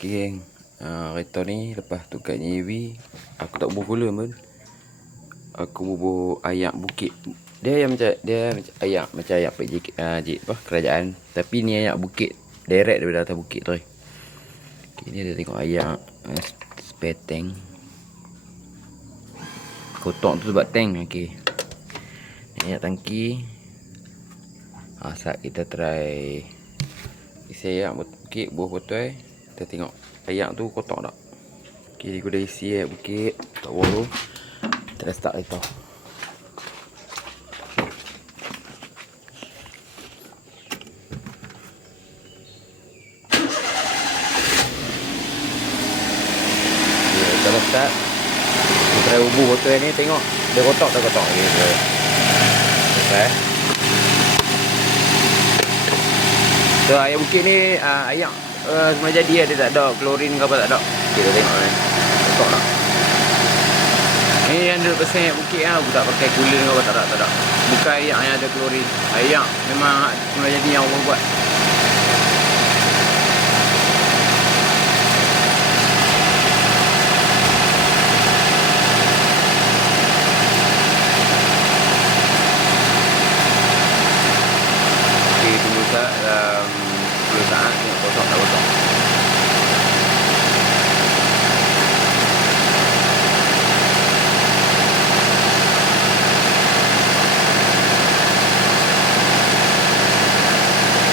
Okey geng, kereta ni lepas tukarnya EV, aku tak bubuh gula pun. Aku bubuh ayak bukit. Dia macam ayak macam ayak kerajaan, tapi ni ayak bukit, direct daripada atas bukit tu. Okay, ni ada tengok ayak spare tank. Kotak tu sebab tank. Okey. Ayak tangki. Sat kita try isi ayak bukit buah botol. Kita tengok ayak tu kotak tak. Okey, aku dah isi ayak bukit tak buah tu. Kita dah start kereta. Okay, kita dah start. Kita try ubuh botol ni, tengok dia kotak tak kotak. Okey, okay. So ayak bukit ni ayak semua jadi dia tak ada klorin ke apa, tak ada. Okey, kita tengok ni. Kotak tak. Ni 100% ayak bukit lah. Aku tak pakai coolant ke apa, tak ada. Bukan ayak yang ada klorin. Ayak memang semua jadi yang orang buat. Okey, tunggu dalam 10 saat tengok kotak tak kotak.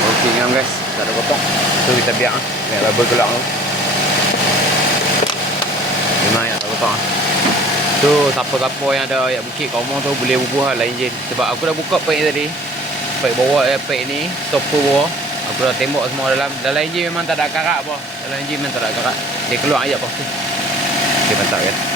Okey ngam guys, tak ada kotak. So kita biar bubble keluar tu. Memang ayak tak kotak. So siapa-siapa yang ada ayak bukit kat rumah tu boleh bubuh lah enjin. Sebab aku dah buka pack tadi. Pack bawah pack ni, stopper bawah. Aku dah tembak semua dalam enjin memang tak ada karat apa. Dalam enjin memang tak ada karat. Dia keluar ayak pasti. Okey, mantap kan.